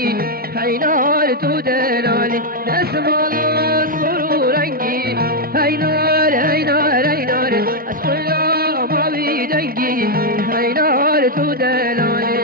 رنگی پینار تو دلانی دستمال سرو رنگی پینار اینار اینار از کلا ماوی دنگی پینار تو دلانی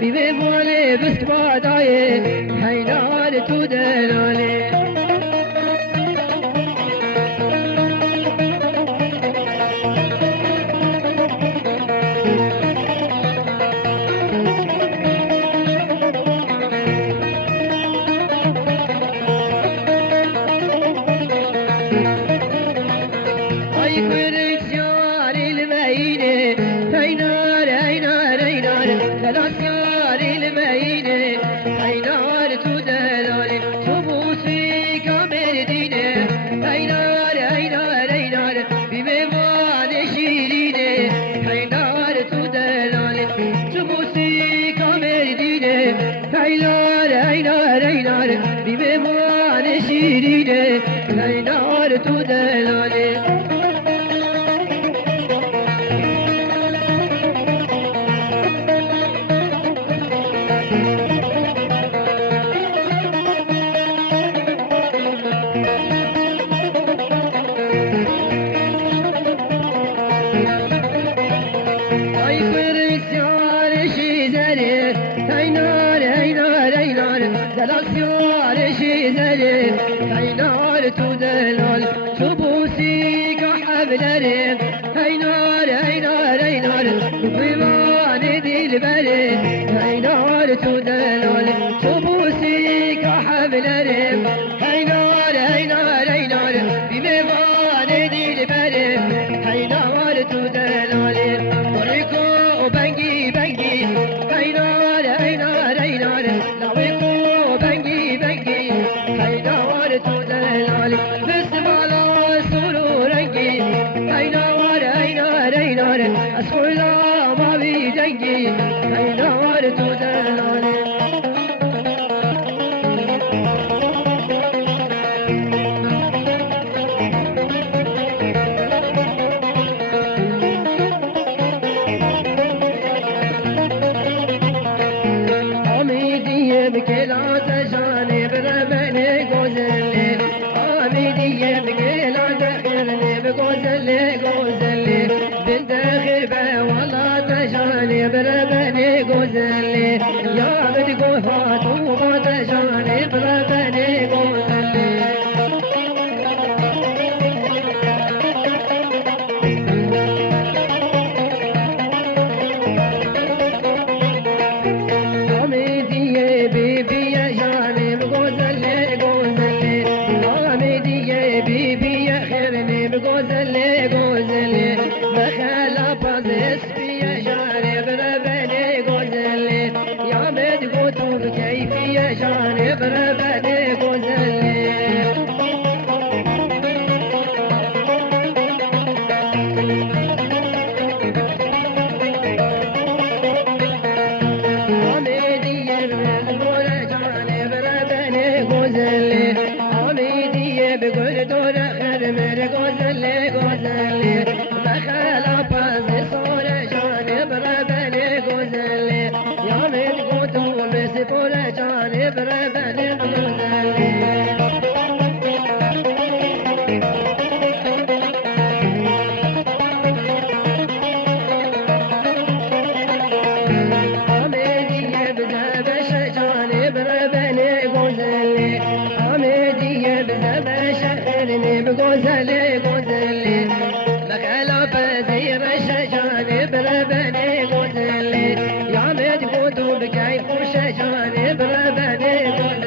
بیمه ماله بست بادایه حینار تو دلاله ay kırıksiyar ilmeyine حینار حینار حینار دلاسیار ilmeyine حینار تو دلاله تو بوسی کامر دینه حینار حینار حینار بیمهمان شیرینه حینار تو دلاله تو بوسی کامر دینه حینار حینار حینار بیمهمان شیرینه حینار تو دلاله دلاسیار شیزره حینار تو دلال تو بوسی که حبلره حینار حینار حینار بیوان دل بره حینار تو دلال تو بوسی که حبلره حینار حینار حینار بیوان دل بره حینار تو دلال بریکو بنگی بنگی حینار حینار حینار لاویکو حینار تو دلاله بسمالا سرو رنگی حینار حینار حینار از خدا ماوی جنگی حینار تو دلاله آمیدیه بکلا تجانه برمنه گوزله آمیدیه بکلا تخیرنه بگوزله گوزله بنت خیر به والا تجانه برمنه گوزله یا بدگو فاتو با تجانه برمنه گوزله گوزله گوزله بخلا پاز اسپی شانه بربنه گوزله یا بد گوتو کیفی شانه بربنه گوزله آمیدیه بگور شانه بربنه گوزله آمیدیه بگور دور خرمر گوزله گوزله بخلا پاز سور شانه بربنه گوزله یا من گوتو مسپور شانه بربنه گوزله آمیدیه بزبش شانه بربنه گوزله آمیدیه بزبش خرمه بگوزله گوزله بخلا پذیر شجانه بربنه گوزله یا مد گوتو بکی خوش جانه بربنه گوزله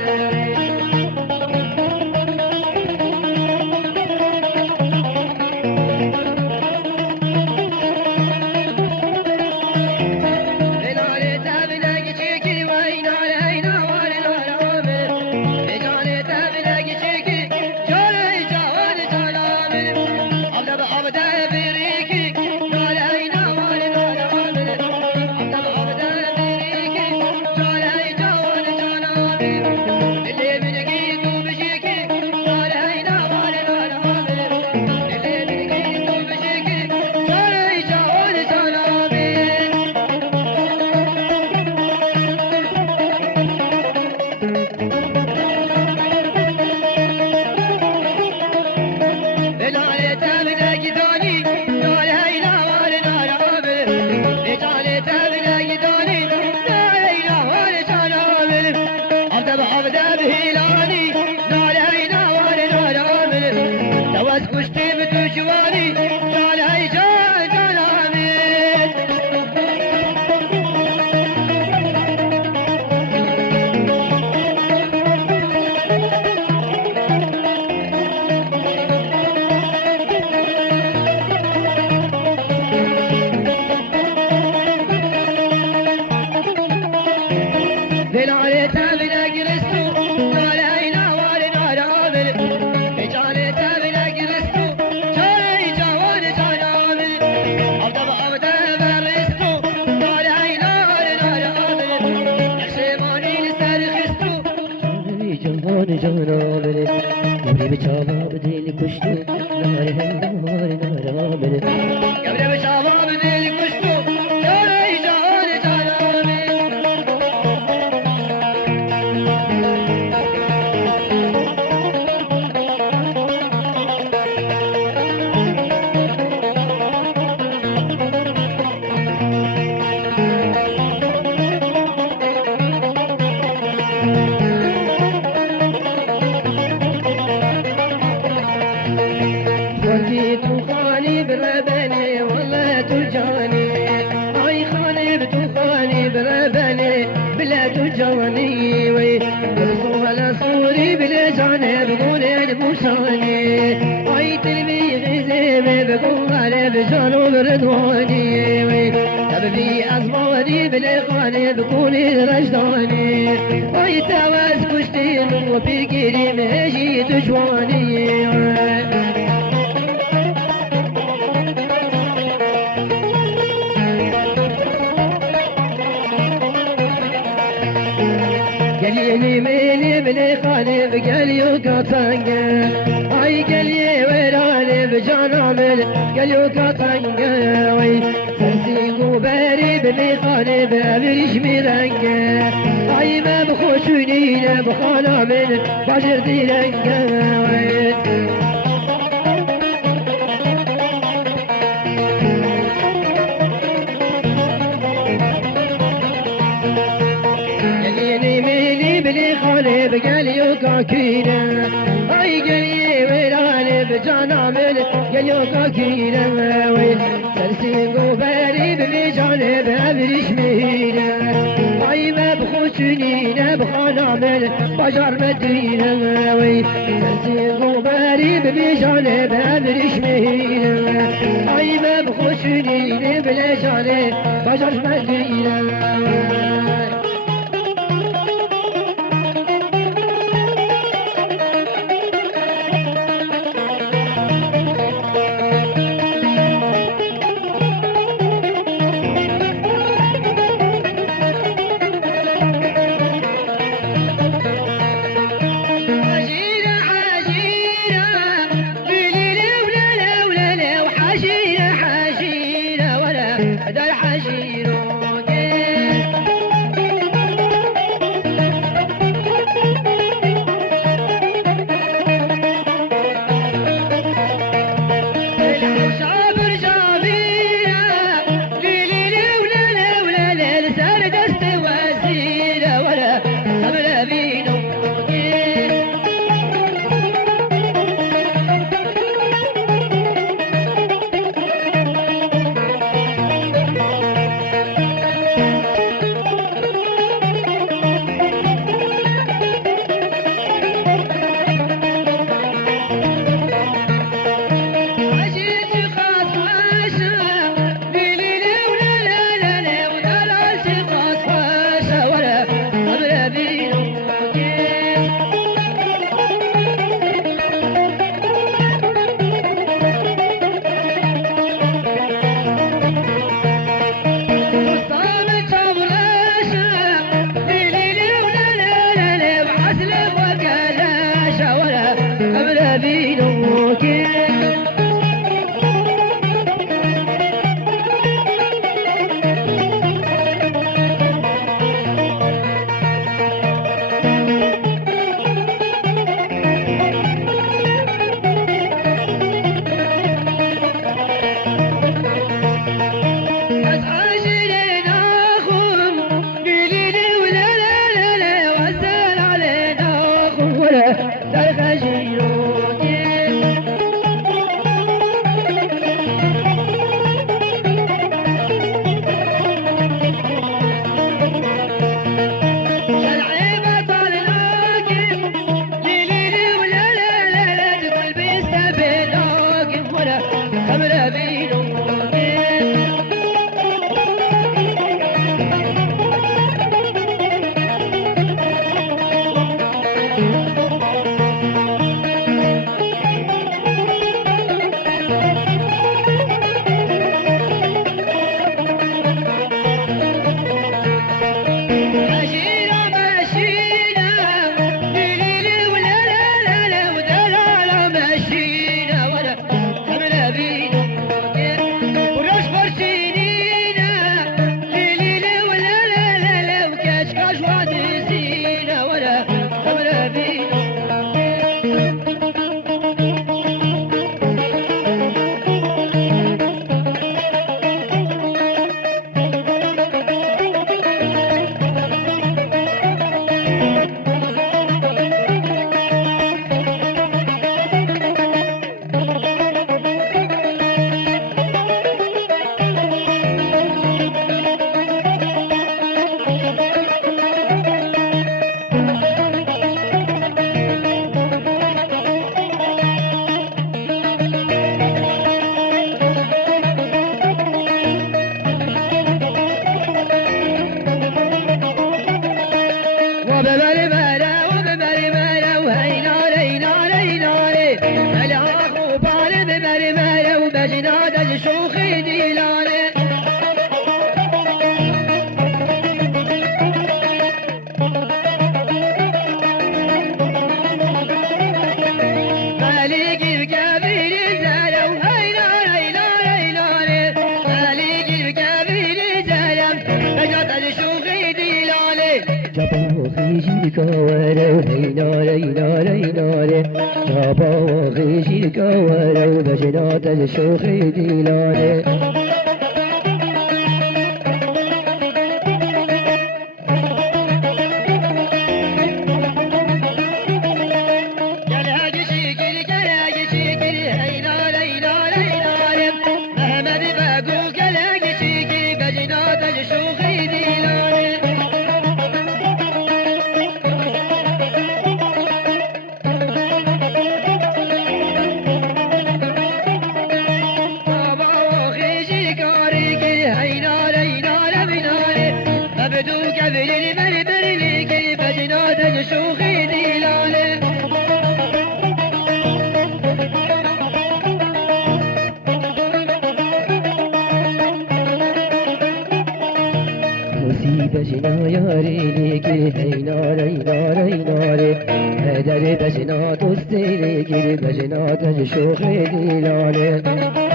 حشيرة ولا دار حشيرة وببري مرا وببري مرا وهينار هينار هينار هلا أخو بالي ببري مرا وبجناد الشوخي ديلاني ورو هيناري ناري ناري جابا وغيشيك ورو بجنات الشوخ ديلاني بجنا ياري ليكي هيناري ناري ناري هدري بجنا تستي ليكي بجنا تجشوخي ديلاني دبن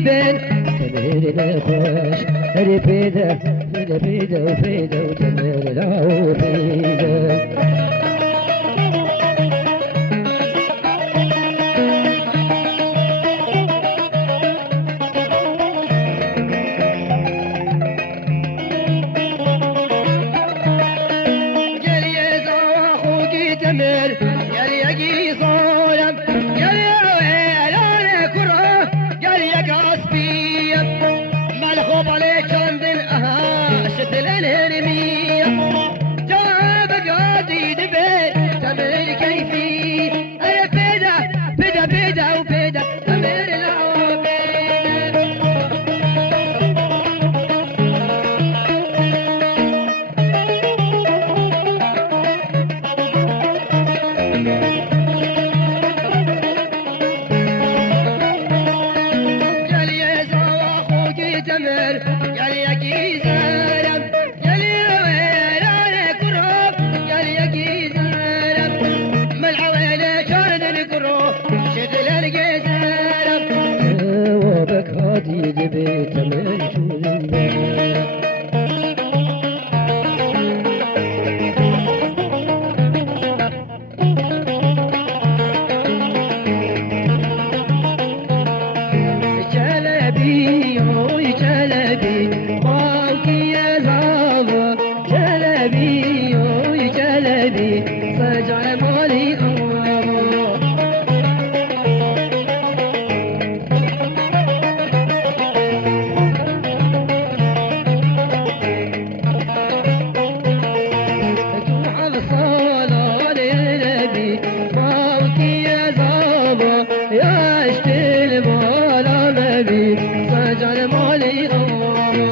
تمر الخوش رفيدة فيدة وفيدة وتمر العوفيدة غابة يا اشتي مالا مبي سجل مالي غابة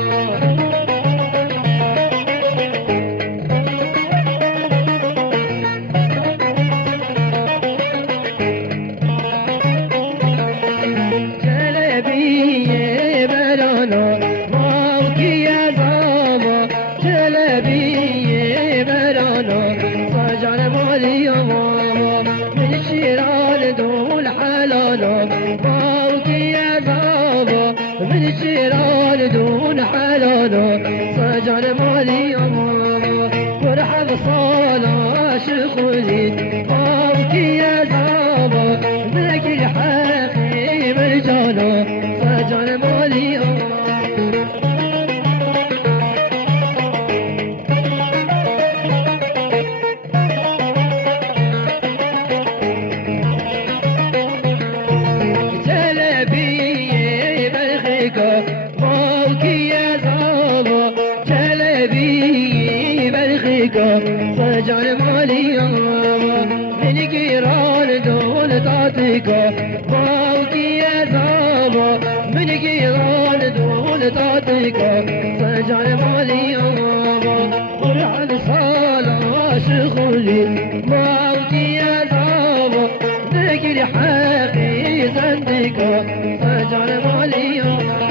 جلبية برانا موكي يا غابة جلبية برانا سجل مالي يا ماما من شيران دول حلالا موكي يا غابة من شيران دون حلالا سجل مالي يا ماما فرحة صالة شخولي موكي يا غابة ذاك حقي مرجانا سجل مالي يا ماما جلبية برخيكا موكي يا غابة جلبية برخيكا سجل مالي يا ماما من جيران دول تعطيكا موكي يا غابة من جيران دول تعطيكا سجل مالي يا ماما فرحان صالة شخولي موكي يا غابة ذكر حقي زندقا سجل مالي يا ماما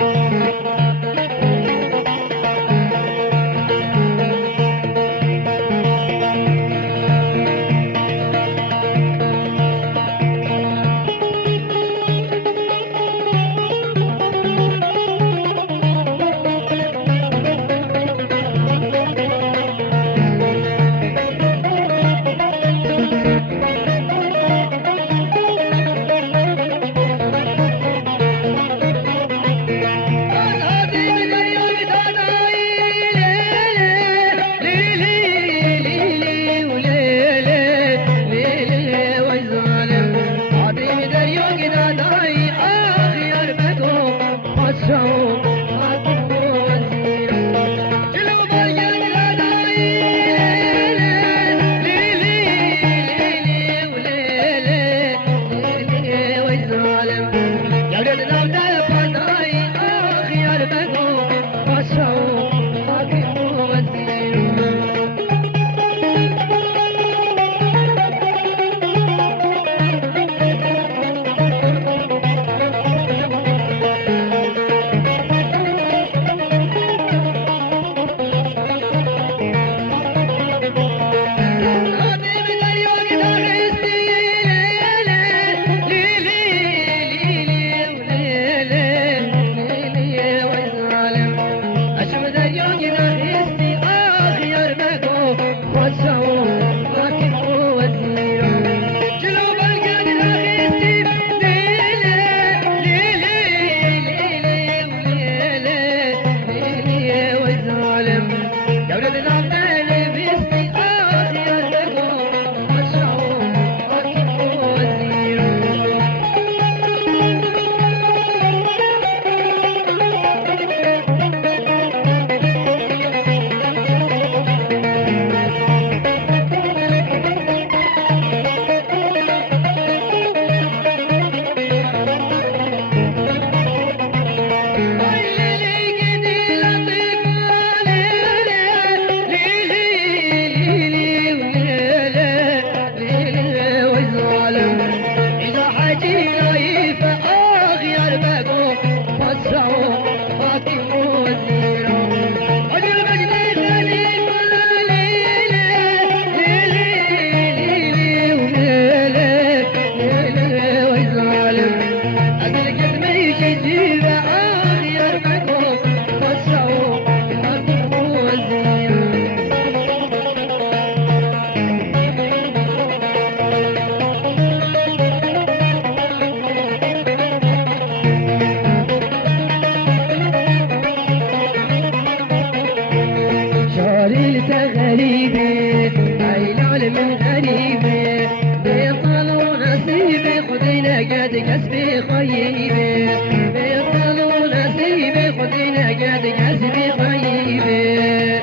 قد كسبي خيبي بيطلوا نسيبي خدينا قد كسبي خيبي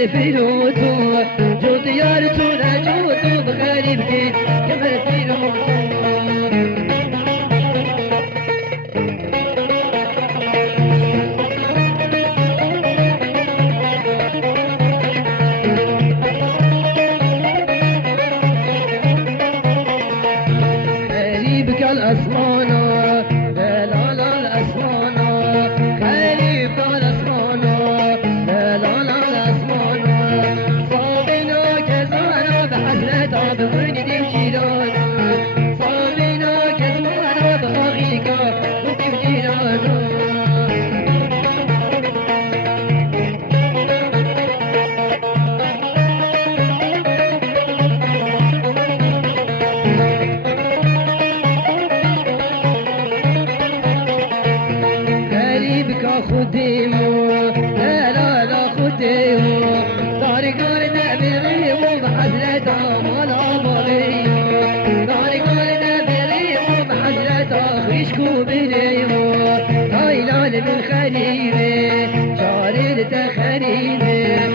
كمل في لوتو جود يارتونا جود بغريب كيت كمل في لوتو الأسمان لا لا لا الأسمان خليف الأسمان لا لا لا الأسمان صابنا كزمانا بحسرة بوين دي وجيرانا صابنا كزمانا بأغيكا وكي وجيرانا خديمو لا لا لا خديمو طارقنا بريمو بحزلته مالا بريمو طارقنا بريمو بحزلته خيشكو بريمو هاي لال من خريبي شارد تخريبي